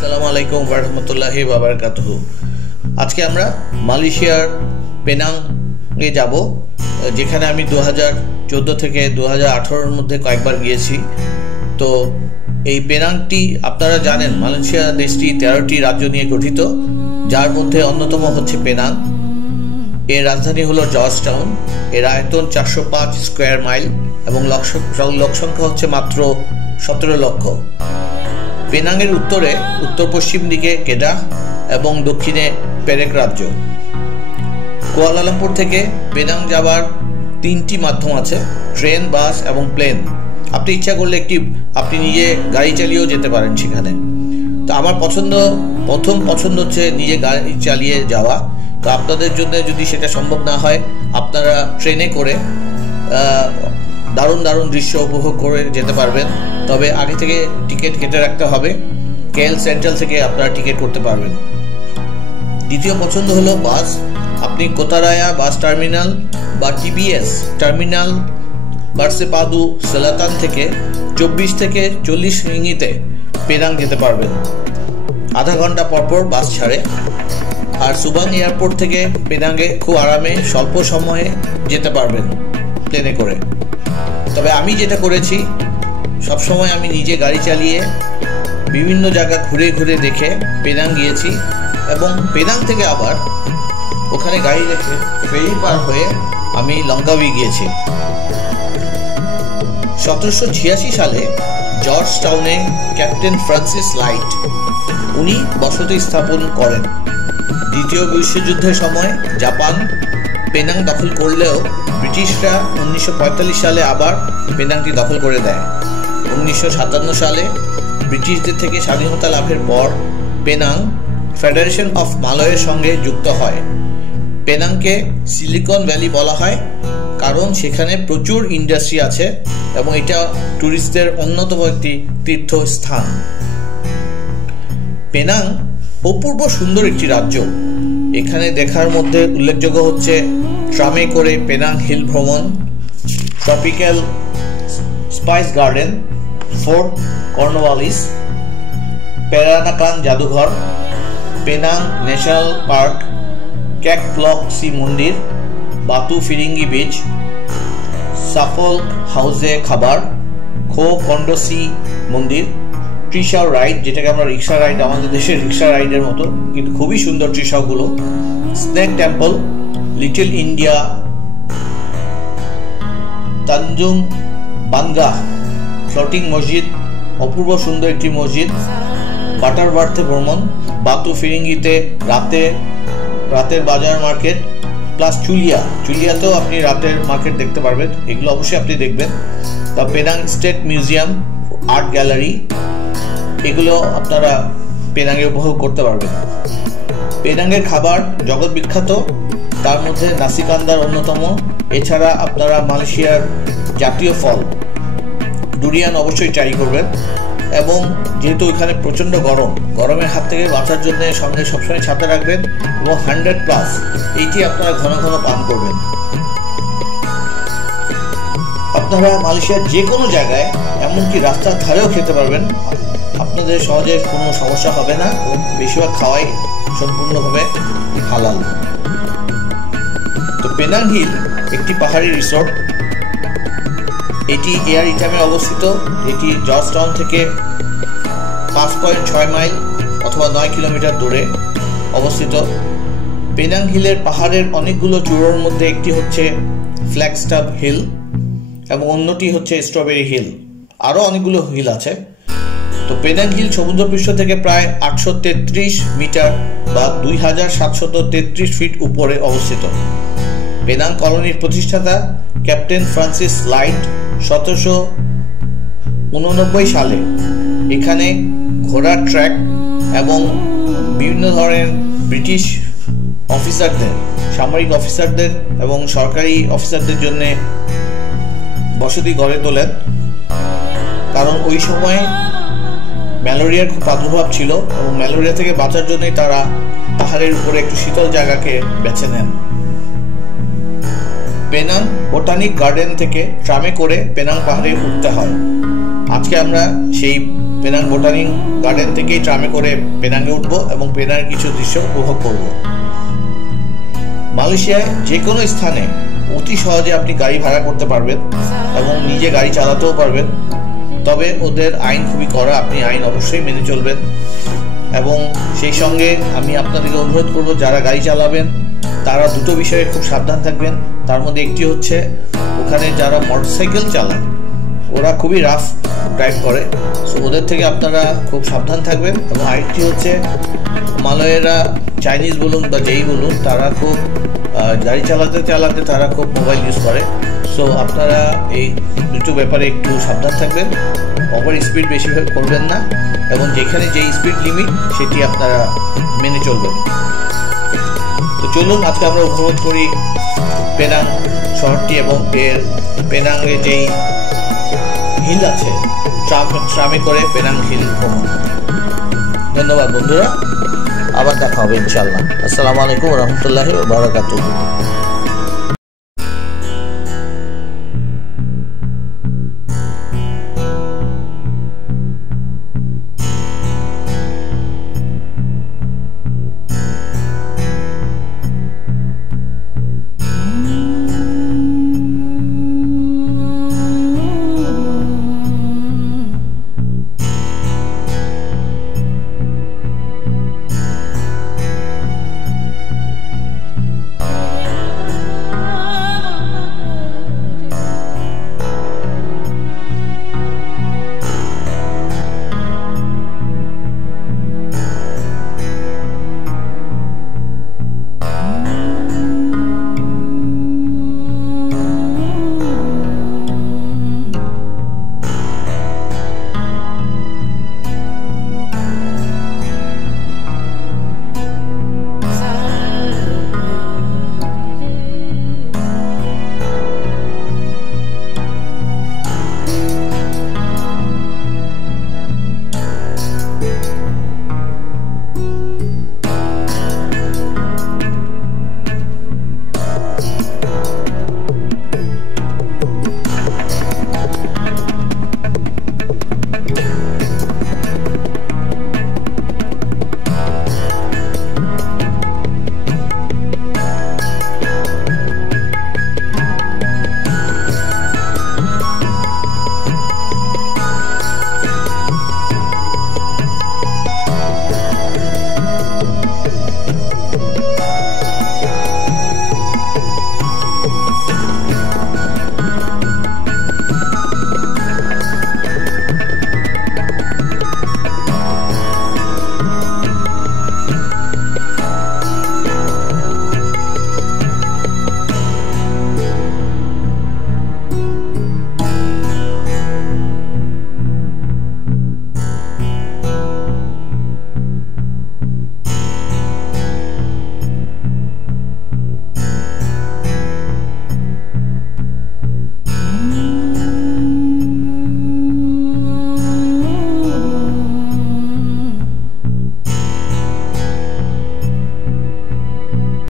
আসসালামু আলাইকুম ওয়া রাহমাতুল্লাহি ওয়া বারাকাতুহু। আজকে আমরা মালয়েশিয়ার পেনাং এ যাব, যেখানে আমি 2014 থেকে 2018 মধ্যে কয়েকবার গিয়েছি। তো এই পেনাংটি আপনারা জানেন, মালয়েশিয়া দেশটি 13টি রাজ্য নিয়ে গঠিত, যার মধ্যে অন্যতম হচ্ছে পেনাং। এর রাজধানী হলো জর্জ টাউন। এর আয়তন 405 স্কোয়ার মাইল এবং লোক সংখ্যা হচ্ছে মাত্র 17 লক্ষ। পেনাংয়ের উত্তরে উত্তর পশ্চিম দিকে কেডাহ এবং দক্ষিণে পেরেক রাজ্য। কুয়ালালামপুর থেকে পেনাং যাওয়ার 3টি মাধ্যম আছে, ট্রেন, বাস এবং প্লেন। আপনি ইচ্ছা করলে আপনি নিজে গাড়ি চালিয়েও যেতে পারেন সেখানে। তো আমার প্রথম পছন্দ হচ্ছে নিজে গাড়ি চালিয়ে যাওয়া। তো আপনাদের জন্য যদি সেটা সম্ভব না হয়, আপনারা ট্রেনে করে দারুণ দারুণ দৃশ্য উপভোগ করে যেতে পারবেন। তবে আগে থেকে টিকিট কেটে রাখতে হবে। কেএল সেন্ট্রাল থেকে আপনারা টিকিট করতে পারবেন। দ্বিতীয় পছন্দ হলো বাস। আপনি কোতারায়া বাস টার্মিনাল বা টিবিএস টার্মিনাল বার্সেপাদু সেলাতান থেকে 24 থেকে 40 রিঙ্গিতে পেনাং যেতে পারবেন। আধা ঘন্টা পরপর বাস ছাড়ে। আর সুবাং এয়ারপোর্ট থেকে পেনাংয়ে খুব আরামে স্বল্প সময়ে যেতে পারবেন প্লেনে করে। তবে আমি যেটা করেছি, সবসময় আমি নিজে গাড়ি চালিয়ে বিভিন্ন জায়গা ঘুরে ঘুরে দেখে পেনাং গিয়েছি এবং পেনাং থেকে আবার ওখানে গাড়ি রেখে ফেরি পার হয়ে আমি লঙ্কাউই গিয়েছি। 1786 সালে জর্জ টাউনে ক্যাপ্টেন ফ্রান্সিস লাইট উনি বসতি স্থাপন করেন। দ্বিতীয় বিশ্বযুদ্ধের সময় জাপান পেনাং দখল করলেও ব্রিটিশরা 1945 সালে আবার পেনাংটি দখল করে দেয়। 1957 সালে ব্রিটিশদের থেকে স্বাধীনতা লাভের পর পেনাং ফেডারেশন অফ মালয়ের সঙ্গে যুক্ত হয়। পেনাংকে সিলিকন ভ্যালি বলা হয়, কারণ সেখানে প্রচুর ইন্ডাস্ট্রি আছে এবং এটা ট্যুরিস্টদের অন্যতম একটি তীর্থস্থান। পেনাং অপূর্ব সুন্দর একটি রাজ্য। এখানে দেখার মধ্যে উল্লেখযোগ্য হচ্ছে ট্রামে করে পেনাং হিল ভ্রমণ, tropical spice garden, Fort Cornwallis, Peranakan জাদুঘর, Penang National Park, Kek Lok Si মন্দির, বাতু ফিরিঙ্গি বিচ, সাফল্ক হাউসে খাবার, খো কন্ডোসি মন্দির, ট্রিশাও রাইড, যেটাকে আমরা রিক্সা রাইড, আমাদের দেশের রিক্সা রাইডের মতো কিন্তু খুবই সুন্দর ট্রিশাওগুলো, snake temple, Little India, Tanjung Bungah floating মসজিদ, অপূর্ব সুন্দর একটি মসজিদ, বাটারবার্থে ভ্রমণ, বাতু ফিরিঙ্গিতে রাতের বাজার মার্কেট, প্লাস চুলিয়াতেও আপনি রাতের মার্কেট দেখতে পারবেন। এগুলো অবশ্যই আপনি দেখবেন। The Penang state museum, art gallery, এগুলো আপনারা পেনাংয়ে উপভোগ করতে পারবেন। পেনাংয়ের খাবার জগৎ বিখ্যাত, তার মধ্যে নাসি কান্দার অন্যতম। এছাড়া আপনারা মালয়েশিয়ার জাতীয় ফল ডুরিয়ান অবশ্যই ট্রাই করবেন। এবং যেহেতু এখানে প্রচণ্ড গরমের হাত থেকে বাঁচার জন্য সঙ্গে সবসময় ছাতা রাখবেন এবং 100+ এইটি আপনারা ঘন ঘন পান করবেন। আপনারা মালয়েশিয়ার যে কোনো জায়গায়, এমনকি রাস্তার ধারেও খেতে পারবেন। আপনাদের সহজে কোনো সমস্যা হবে না এবং বেশিরভাগ খাওয়াই সম্পূর্ণভাবে হালাল। তো পেনাং হিল একটি পাহাড়ি রিসোর্ট। এটি এয়ার ইটামে অবস্থিত। এটি জর্জ টাউন থেকে 5.6 মাইল অথবা 9 কিলোমিটার দূরে অবস্থিত। পেনাং হিলের পাহাড়ের অনেকগুলো চূড়োর মধ্যে একটি হচ্ছে ফ্ল্যাগস্টাফ হিল এবং অন্যটি হচ্ছে স্ট্রবেরি হিল। আরও অনেকগুলো হিল আছে। তো পেনাং হিল সমুদ্রপৃষ্ঠ থেকে প্রায় 833 মিটার বা 2733 ফিট উপরে অবস্থিত। পেনাং কলোনির প্রতিষ্ঠাতা ক্যাপ্টেন ফ্রান্সিস লাইট 1789 সালে এখানে ঘোড়ার ট্র্যাক এবং বিভিন্ন ধরনের ব্রিটিশ অফিসারদের, সামরিক অফিসারদের এবং সরকারি অফিসারদের জন্য বসতি গড়ে তোলেন। কারণ ওই সময়ে ম্যালেরিয়ার খুব প্রাদুর্ভাব ছিল এবং ম্যালেরিয়া থেকে বাঁচার জন্যই তারা পাহাড়ের উপরে একটু শীতল জায়গাকে বেছে নেন। পেনাং বোটানিক গার্ডেন থেকে ট্রামে করে পেনাং পাহাড়ে উঠতে হয়। আজকে আমরা সেই পেনাং বোটানিক গার্ডেন থেকেই ট্রামে করে পেনাঙ্গে উঠবো এবং পেনাংয়ের কিছু দৃশ্য উপভোগ করব। মালয়েশিয়ায় যে কোনো স্থানে অতি সহজে আপনি গাড়ি ভাড়া করতে পারবেন এবং নিজে গাড়ি চালাতেও পারবেন। তবে ওদের আইন খুবই কড়া, আপনি আইন অবশ্যই মেনে চলবেন। এবং সেই সঙ্গে আমি আপনাদেরকে অনুরোধ করব, যারা গাড়ি চালাবেন তারা দুটো বিষয়ে খুব সাবধান থাকবেন। তার মধ্যে একটি হচ্ছে, ওখানে যারা মোটরসাইকেল চালায় ওরা খুবই রাফ ড্রাইভ করে, সো ওদের থেকে আপনারা খুব সাবধান থাকবেন। এবং আরেকটি হচ্ছে, মালয়েরা চাইনিজ বলুন বা যেই বলুন, তারা খুব গাড়ি চালাতে চালাতে তারা খুব মোবাইল ইউজ করে। সো আপনারা এই দুটো ব্যাপারে একটু সাবধান থাকবেন, ওভার স্পিড বেশি করবেন না এবং যেখানে যেই স্পিড লিমিট সেটি আপনারা মেনে চলবেন। তো চলুন আজকে আমরা উপভোগ করি পেনাং শহরটি এবং এর পেনাংয়ে যেই হিল আছে, ট্রামে করে পেনাং হিল ভ্রমণ। ধন্যবাদ বন্ধুরা, আবার দেখা হবে ইনশাআল্লাহ। আসসালামু আলাইকুম ওয়া রাহমাতুল্লাহি ওয়া বারাকাতুহু।